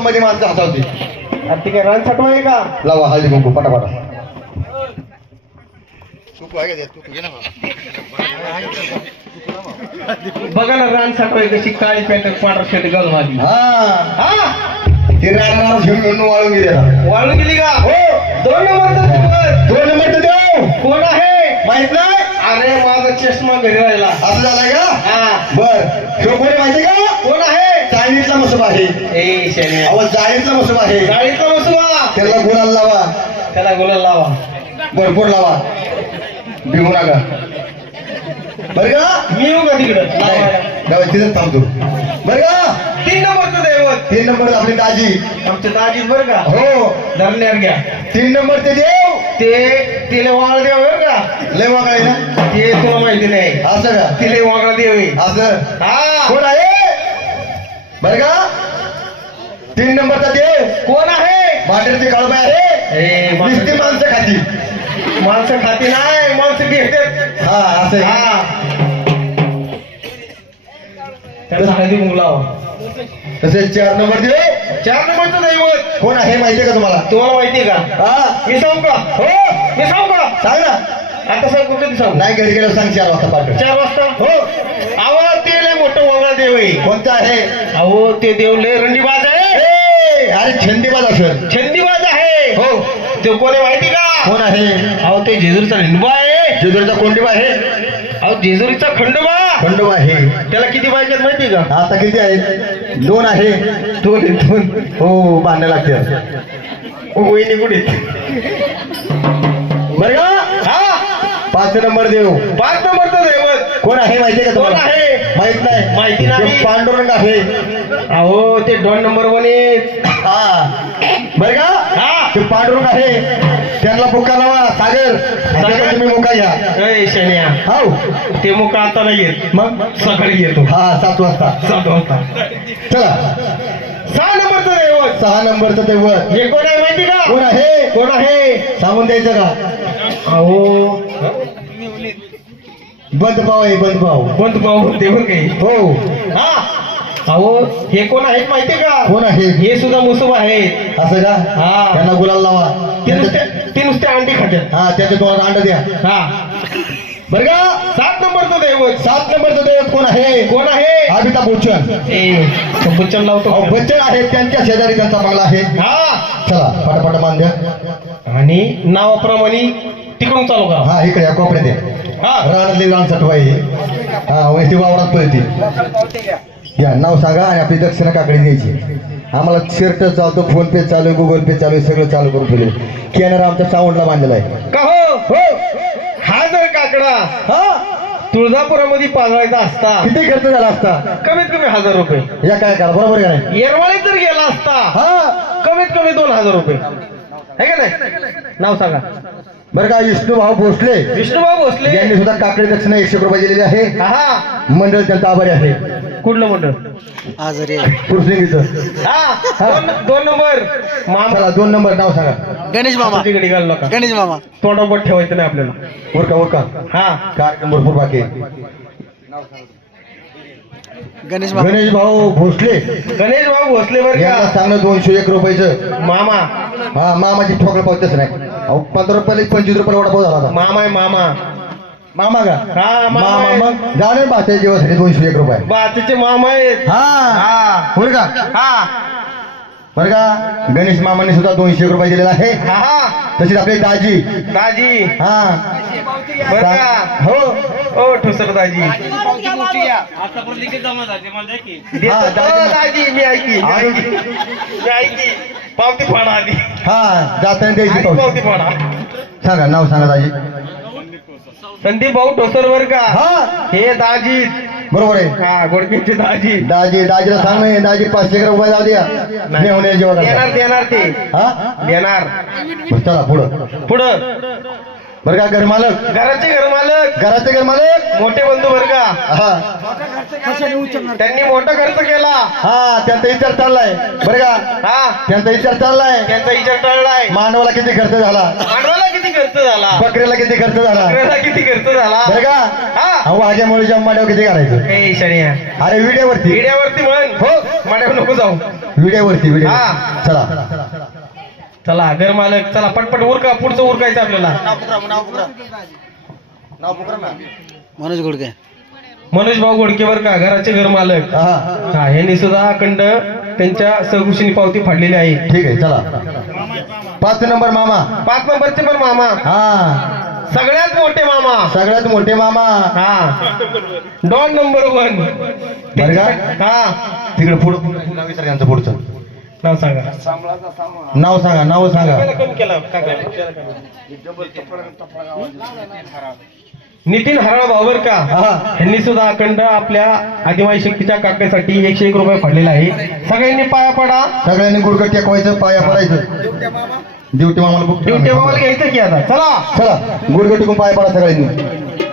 मध्ये माणसं हसावते ते काय रान आहे का? लावा हळदी कुंकू पटापटा. आहे. बघा ना रान साठवा आहे कशी काळी पॅन्ट पांढरा शर्ट घालून आली. हा. हा? ते रानाला घेऊन घेऊन वाळून गेले वाळून गेली का? हो. दोन नंबर. दोन नंबर तर देऊ कोण आहे? माहीत नाही? अरे माझा चष्मा घरी राहिला. असं झालंय का? हा. बर. कोणी माहिती का? कोण आहे? चायनीजला मसूब आहे. ए अहो जाळीतला मसूब आहे. गाडीचा बसवा त्याला गुलाल लावा. त्याला गुलाल लावा. भरपूर लावा. भिवू नका. बर का? मी येऊ का तिकडं? नाही, तिथंच थांबतो. बर का? तीन नंबरचं दैवत. तीन नंबर आपली दाजी. आमच्या दाजीत बरं का? हो. धरण्यावर घ्या. तीन नंबर ते देव. ते तिले वाळ देव बरं का? लय वागाय ना? ते तुला माहिती नाही. असं का? तिले वागळा देव. असं? हा. कोण आहे? बर का? तीन नंबरचा देव कोण आहे? भांडेरची काळबाई आहे. नुसती माणसं खाती. माणसं खाती नाही माणसं घेतात हा असं. हा. त्याला तसेच चार नंबर देव चार नंबरचं दैवत कोण आहे माहितीये का तुम्हाला? तुम्हाला माहितीये का? हा. मी सांगू का? हो. मी सांगू का? सांग ना. आता सांग कुठं सांगू. नाही घरी गेलो सांग चार वाजता पाठ चार वाजता? हो. आवा ते लय मोठं वागळा देव. आहे कोणतं आहे? अहो ते देव लय रंडीबाज आहे. ए, अरे छंदीबाज असेल छंदीबाज आहे. हो. ते कोणी माहिती का? कोण आहे? अहो ते जेजुरीचा लिंबा आहे. जेजुरीचा कोंडीबा आहे? अहो जेजुरीचा खंडोबा. खंडोबा आहे. त्याला किती पाहिजेत माहिती का? आता किती आहेत? दोन आहे. दोन आहेत, दोन. हो बांधायला लागते वहिनी कुठे? बरं का? हा. पाच नंबर देव. पाच नंबरचा दैवत कोण आहे माहितीये का कोण तुम्हाला? आहे? माहीत नाही. माहिती नाही. पांडुरंग आहे. अहो ते दोन नंबर वन हा. बरं का? हा. ते पांडुरंग आहे. त्यांना मुक्का लावा सागर. सागर. तुम्ही मुक्का घ्या. ए शनिया. हो ते मुका आता नाही येत. मग? सकाळी येतो. हा सात वाजता. सात वाजता. चला. सहा नंबरचं दैवत. सहा नंबरचं ते वर हे कोण आहे माहिती का? कोण आहे? कोण आहे? सांगून द्यायचं का? अहो. बंद पाव आहे बंद पाव. बंद पाहू देवर काही. हो. हा. अहो हे कोण आहेत माहिती का? कोण आहे? हे सुद्धा मुसुब आहेत. असं का? हा. त्यांना गुलाल लावा. ते त्यांच्या- नुसते ते नुसते अंडी खात्यात. हा त्याच्या तुम्हाला अंड द्या. हा. बरं का? सात नंबरचं दैवत. सात नंबरचं देव कोण आहे? कोण आहे? अमिताभ बच्चन. ए तो बच्चन लावतो अहो, बच्चन आहे त्यांच्या शेजारी त्यांचा बंगला आहे. हा. चला पटापट मान द्या. आणि नावाप्रमाणे तिकडून चालू करा. हा इकडे या कोपऱ्यात आहे. हा. रानातली रान सटवाई. हा वैसे वावरात पळते. घ्या नाव सांगा आणि आपली दक्षिणा काकडे द्यायची आम्हाला शर्ट चालतो फोन पे चालू आहे गुगल पे चालू आहे सगळं चालू करून ठेवले कॅनरा आमच्या साऊंडला बांधलेला आहे का हो? हो. हा जर काकडा. हा. तुळजापुरामध्ये पाजवायचा असता. किती खर्च झाला असता? कमीत कमी हजार रुपये. या काय करा बरोबर आहे का नाही? येरवाळीत जर गेला असता. हा. कमीत कमी दोन हजार रुपये. है का नाही? नाव सांगा. बरं का विष्णू भाऊ भोसले. विष्णुभाऊ भोसले. यांनी सुद्धा काकडे दक्षिणा एकशे रुपये दिलेली आहे. हा मंडळ त्यांचा आभारी आहे. कुठलं मंडळ? कुरसिंगीचं हा दोन दोन नंबर. मामा. चला दोन नंबर नाव सांगा. गणेश मामा. तिकडे घाल नका. गणेश मामा. तोंडावर ठेवायचं नाही आपल्याला. ओरका ओरका हा. कार्यक्रम भरपूर बाकी आहे. गणेश मामा. गणेश भाऊ भोसले. गणेश भाऊ भोसले बर सांगणं दोनशे एक रुपयाचं. मामा. हा मामाची ठोकळा पावतेच नाही. अहो पंधरा रुपयाला पंचवीस रुपयाला वडापाव झाला होता मामा आहे मामा. मामा का? हा मामा मामा आहे. मग जाणे भाच्या जेवासाठी दोनशे एक रुपये. बाचेचे मामा आहेत. हा. हा. बरं का? हा. बरं का? गणेश मामाने सुद्धा दोनशे एक रुपये दिलेला आहे. हा हा. तशीच आपली दाजी. दाजी. हा. बर का? हो. ओ ठोसर दाजी. देतो. हा, दाजी. ओ, दाजी मी ऐकी मी ऐकी. मी ऐकी. पावती फाडा आधी. हा जाताना द्यायची पावती. पावती फाडा. सांगा नाव सांगा दाजी. संदीप भाऊ ठोसर बर का हा. हे दाजी. बरोबर आहे. हा गोडकेचे दाजी. दाजी दाजीला सांग नाही दाजी पाचशे एक रुपये जाऊ द्या. देणार देणार ते. हा? देणार. चला पुढं. पुढं. बरं का घर मालक? घराचे घर मालक. घराचे घर मालक? मोठे बंधू बर का? हा. त्यांनी मोठा खर्च केला. हा त्यांचा विचार चाललाय. बरं का? हा. त्यांचा विचार चाललाय. त्यांचा विचार टळलाय मानवाला किती खर्च झाला? मांडवाला किती खर्च झाला? बकऱ्याला किती खर्च झाला? बकऱ्याला किती खर्च झाला? बरं का? हा. अहो वाघ्यामुळे जन्माड्यावर किती करायचं? ए शनिया. अरे विड्यावरती. किड्यावरती म्हण. हो. माड्यावर नको जाऊ. विड्यावरती विड्या. हा. चला. चला घर मालक चला पटपट उरका पुढचं उरकायचं आपल्याला मनोज गुडके मनोज भाऊ गोडकेवर का घराचे घर मालक हा हा यांनी सुद्धा अखंड त्यांच्या सहकुशीने पावती फाडलेली आहे ठीक आहे चला पाच नंबर मामा पाच नंबरचे पण मामा हा सगळ्यात मोठे मामा सगळ्यात मोठे मामा हा डॉन नंबर वन बरं? हा तिकडे पुढं यांचं पुढचं नाव सांगा. नाव सांगा नाव सांगा. नितीन हराळ. बाबर का? हा. यांनी सुद्धा अखंड आपल्या आदिवासी शक्तीच्या काकड्यासाठी एकशे एक रुपये फाडलेला आहे. सगळ्यांनी पाया पडा. सगळ्यांनी गुडकं टेकवायचं पाया पडायचं. ड्युटी मामाला ड्युटी बाबाला घ्यायचं की आता? चला. चला. गुडकं टिकून पाया पडा सगळ्यांनी.